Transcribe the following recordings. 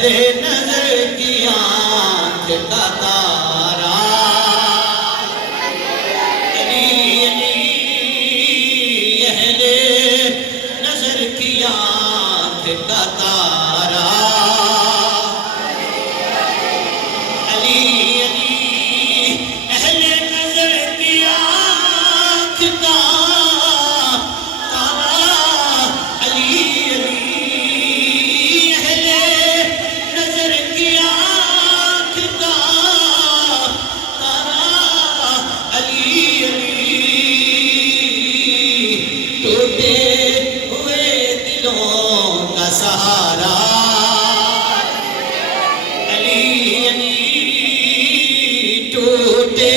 اہل نظر کی آنکھ کا تارا علی علی اہل نظر کی آنکھ کا تارا علی علی اہل نظر کی آنکھ کا سہارا علی علی ٹوٹے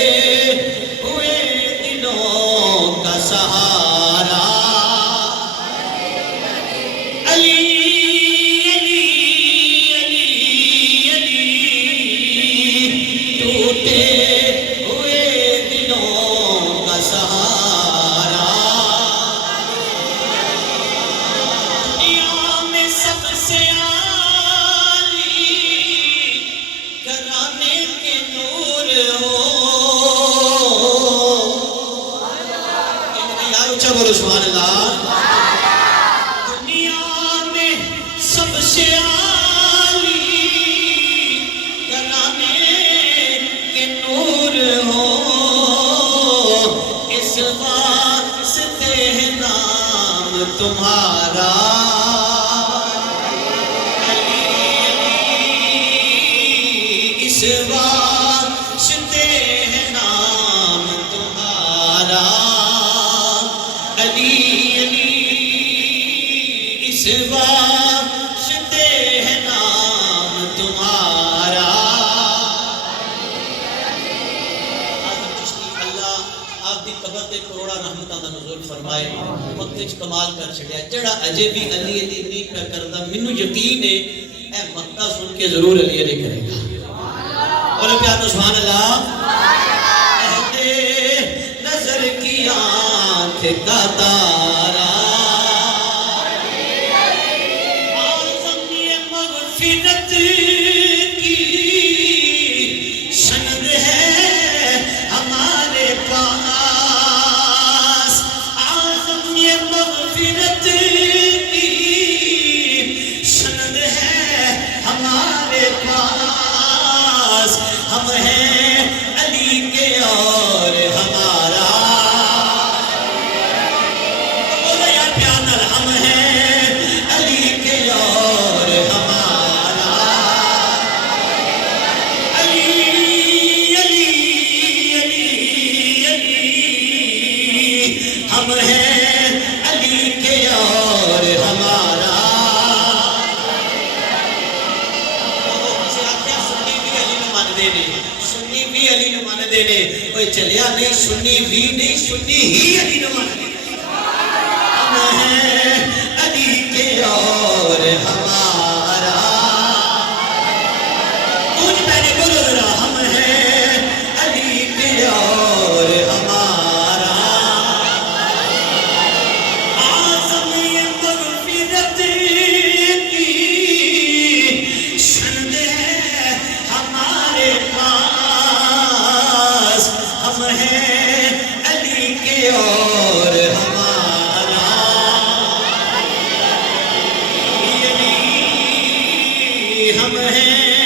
ہوئے دلوں کا سہارا علی علی علی علی ٹوٹے ہوئے دلوں کا سہارا سب سے عالی گھرانے کے نور ہو یار اچھا بولو سبحان اللہ دنیا میں سب سے عالی گھرانے کے نور ہو اس واسطے ہے نام تمہارا اس واسطے ہے نام تمہارا علی علی اس واسطے ہے نام تمہارا اللہ آپ دی قبر تے کروڑا رحمتاں دا نزول فرمائے وقت وچ کمال کر چھڑیا جڑا اجے بھی علی علی نہیں پہ کردا مینوں یقین ہے اے مکہ سن کے ضرور علی علی کرے گا بولو پیارو سبحان اللہ اہل نظر کی آنکھ کا تارا اعظم یہ مغفرت کی سند ہے ہمارے پاس اعظم یہ مغفرت کی سند ہے ہمارے پاس ہم ہیں علی کے اور ہمارا بولو یار پیار نال ہم ہیں علی کے اور ہمارا علی علی علی علی ہم ہیں علی کے اور ہمارا سنی بھی علی نو مان دے نے اوے چلیا نہیں سنی بھی نہیں سنی ہی علی نو مان دے ہم ہیں علی کے اور ہمارا کچھ پہلے بولو ذرا ہم ہیں علی کے اور ہمارا اعظم یہ مغفرت کی سند ہے ہمارے پاس ہم ہیں علی کے اور ہمارا علی ہم ہیں